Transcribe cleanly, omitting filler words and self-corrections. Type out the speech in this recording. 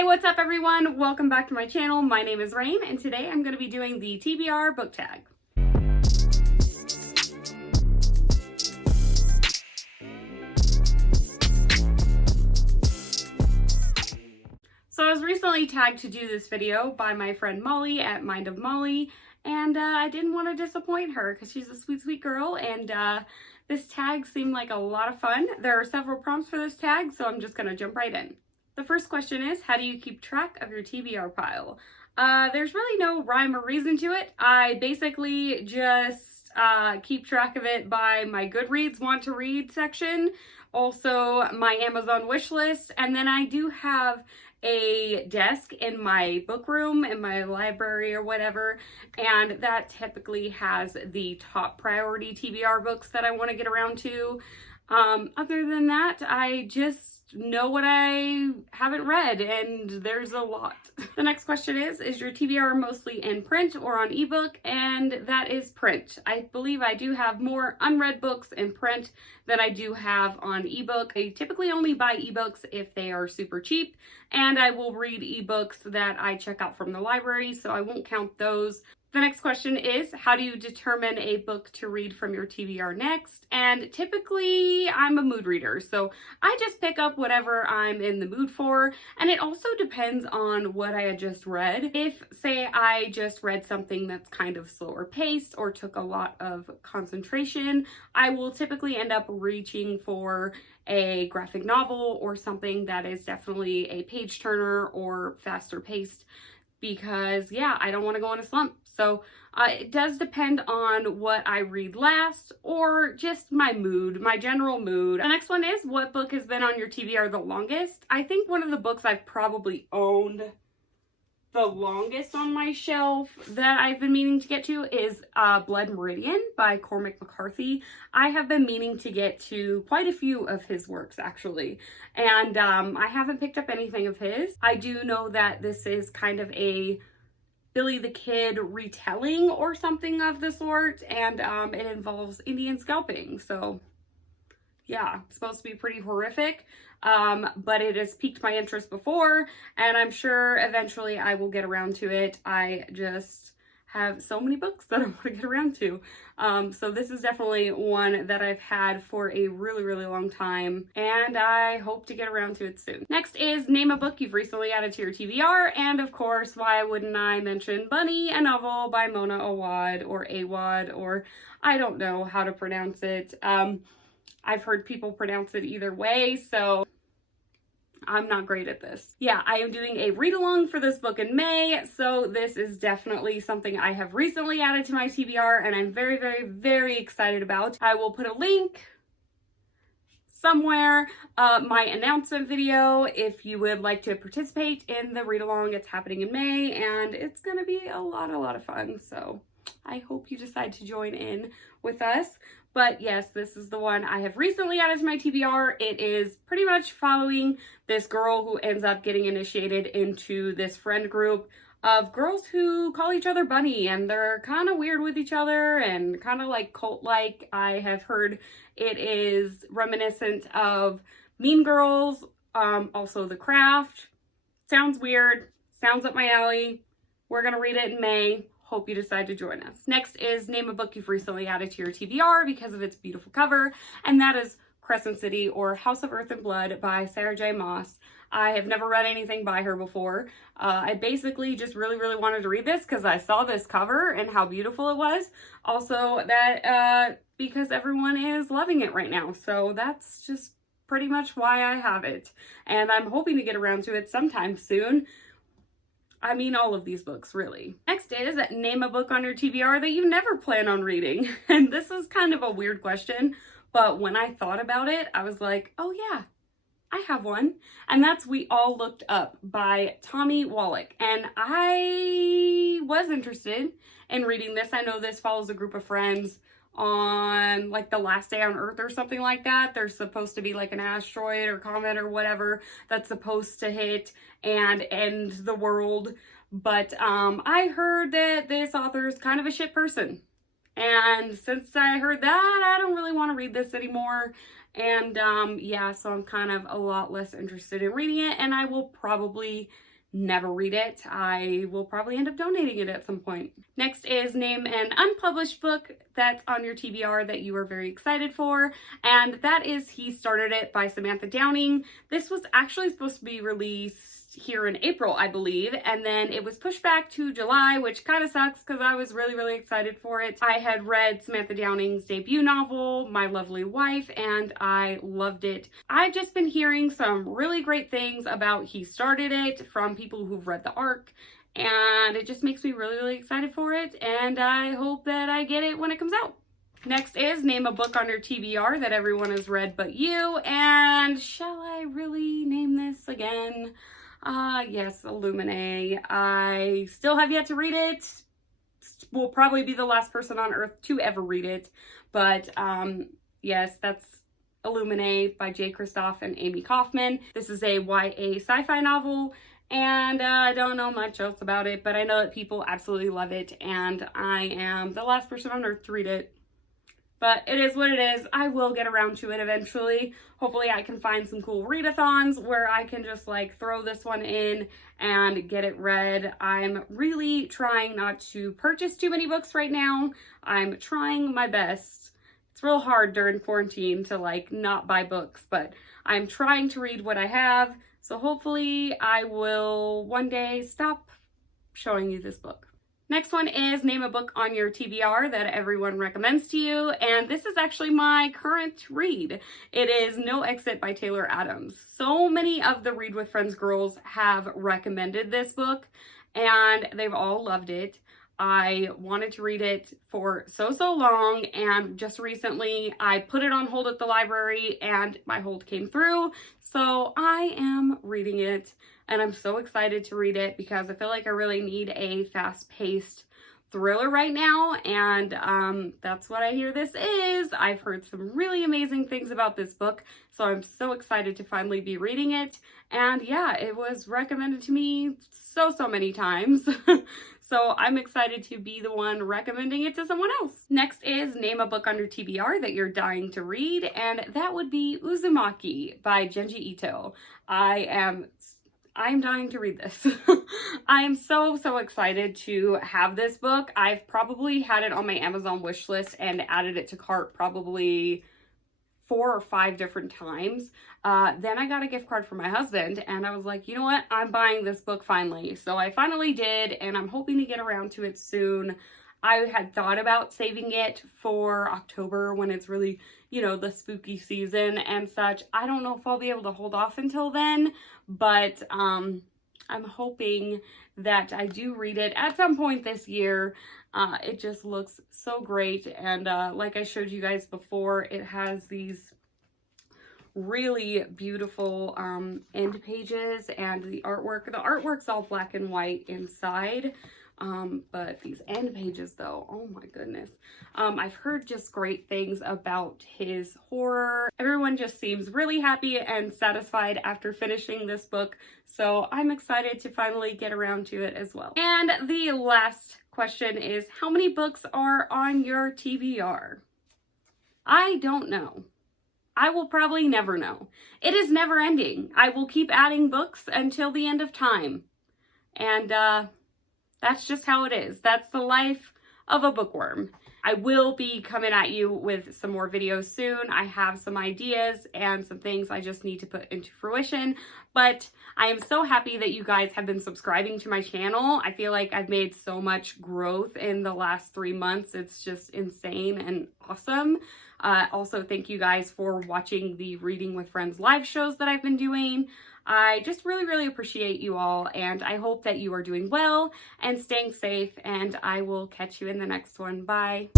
Hey, what's up everyone? Welcome back to my channel. My name is Rain and today I'm going to be doing the TBR book tag. So I was recently tagged to do this video by my friend Molly at Mind of Molly, and I didn't want to disappoint her because she's a sweet, sweet girl, and this tag seemed like a lot of fun. There are several prompts for this tag, so I'm just going to jump right in. The first question is, how do you keep track of your TBR pile? There's really no rhyme or reason to it. I basically just keep track of it by my Goodreads want to read section, also my Amazon wish list, and then I do have a desk in my book room, in my library or whatever, and that typically has the top priority TBR books that I want to get around to. Other than that, I just know what I haven't read, and there's a lot. The next question is your TBR mostly in print or on ebook? And that is print. I believe I do have more unread books in print than I do have on ebook. I typically only buy ebooks if they are super cheap, and I will read ebooks that I check out from the library, so I won't count those. The next question is, how do you determine a book to read from your TBR next? And typically I'm a mood reader, so I just pick up whatever I'm in the mood for, and it also depends on what I had just read. If, say, I just read something that's kind of slower paced or took a lot of concentration, I will typically end up reaching for a graphic novel or something that is definitely a page turner or faster paced, because yeah, I don't want to go in a slump. So it does depend on what I read last or just my mood, my general mood. The next one is, what book has been on your TBR the longest? I think one of the books I've probably owned the longest on my shelf that I've been meaning to get to is Blood Meridian by Cormac McCarthy. I have been meaning to get to quite a few of his works actually, and I haven't picked up anything of his. I do know that this is kind of a Billy the Kid retelling or something of the sort, and it involves Indian scalping, so yeah, it's supposed to be pretty horrific, but it has piqued my interest before, and I'm sure eventually I will get around to it. I just have so many books that I want to get around to. So this is definitely one that I've had for a really, really long time, and I hope to get around to it soon. Next is, name a book you've recently added to your TBR, and of course, why wouldn't I mention Bunny, a novel by Mona Awad, or Awad, or I don't know how to pronounce it. I've heard people pronounce it either way, so I'm not great at this. Yeah, I am doing a read-along for this book in May, so this is definitely something I have recently added to my TBR, and I'm very, very, very excited about. I will put a link somewhere, my announcement video, if you would like to participate in the read-along. It's happening in May, and it's gonna be a lot of fun, so I hope you decide to join in with us. But yes, this is the one I have recently added to my TBR. It is pretty much following this girl who ends up getting initiated into this friend group of girls who call each other Bunny, and they're kind of weird with each other and kind of like cult-like. I have heard it is reminiscent of Mean Girls, also The Craft. Sounds weird, sounds up my alley. We're gonna read it in May. Hope you decide to join us. Next is, name a book you've recently added to your TBR because of its beautiful cover, and that is Crescent City, or House of Earth and Blood by Sarah J. Maas. I have never read anything by her before. I basically just really wanted to read this because I saw this cover and how beautiful it was. Also that because everyone is loving it right now, so that's just pretty much why I have it, and I'm hoping to get around to it sometime soon. I mean, all of these books, really. Next is, name a book on your TBR that you never plan on reading. And this is kind of a weird question, but when I thought about it, I was like, oh yeah, I have one. And that's We All Looked Up by Tommy Wallach. And I was interested in reading this. I know this follows a group of friends on like the last day on Earth or something like that. There's supposed to be like an asteroid or comet or whatever that's supposed to hit and end the world, but I heard that this author is kind of a shit person, and since I heard that, I don't really want to read this anymore. And yeah, so I'm kind of a lot less interested in reading it, and I will probably never read it. I will probably end up donating it at some point. Next is name an unpublished book that's on your TBR that you are very excited for, and that is He Started It by Samantha Downing. This was actually supposed to be released here in April, I believe, and then it was pushed back to July, which kind of sucks because I was really excited for it. I had read Samantha Downing's debut novel, My Lovely Wife, and I loved it. I've just been hearing some really great things about He Started It from people who've read the ARC, and it just makes me really excited for it, and I hope that I get it when it comes out. Next is name a book on your TBR that everyone has read but you, and shall I really name this again? Yes, Illuminae. I still have yet to read it. Will probably be the last person on earth to ever read it. But, yes, that's Illuminae by J. Kristoff and Amy Kaufman. This is a YA sci-fi novel, and I don't know much else about it, but I know that people absolutely love it, and I am the last person on earth to read it. But it is what it is. I will get around to it eventually. Hopefully I can find some cool readathons where I can just like throw this one in and get it read. I'm really trying not to purchase too many books right now. I'm trying my best. It's real hard during quarantine to like not buy books, but I'm trying to read what I have. So hopefully I will one day stop showing you this book. Next one is name a book on your TBR that everyone recommends to you, and this is actually my current read. It is No Exit by Taylor Adams. So many of the Read with Friends girls have recommended this book, and they've all loved it. I wanted to read it for so long, and just recently I put it on hold at the library and my hold came through, so I am reading it, and I'm so excited to read it because I feel like I really need a fast-paced thriller right now, and that's what I hear this is. I've heard some really amazing things about this book, so I'm so excited to finally be reading it, and yeah, it was recommended to me so many times. So I'm excited to be the one recommending it to someone else. Next is name a book on your TBR that you're dying to read, and that would be Uzumaki by Genji Ito. I'm dying to read this. I am so excited to have this book. I've probably had it on my Amazon wish list and added it to cart probably 4 or 5 different times. Then I got a gift card from my husband and I was like, you know what? I'm buying this book finally. So I finally did, and I'm hoping to get around to it soon. I had thought about saving it for October when it's really, you know, the spooky season and such. I don't know if I'll be able to hold off until then, but I'm hoping that I do read it at some point this year. It just looks so great, and like I showed you guys before, it has these really beautiful end pages, and the artwork's all black and white inside, but these end pages though, oh my goodness. I've heard just great things about his horror. Everyone just seems really happy and satisfied after finishing this book, so I'm excited to finally get around to it as well. And the last question is, how many books are on your TBR? I don't know. I will probably never know. It is never ending. I will keep adding books until the end of time. And that's just how it is. That's the life of a bookworm. I will be coming at you with some more videos soon. I have some ideas and some things I just need to put into fruition, but I am so happy that you guys have been subscribing to my channel. I feel like I've made so much growth in the last 3 months. It's just insane and awesome. Also, thank you guys for watching the Reading with Friends live shows that I've been doing. I just really appreciate you all, and I hope that you are doing well and staying safe, and I will catch you in the next one. Bye.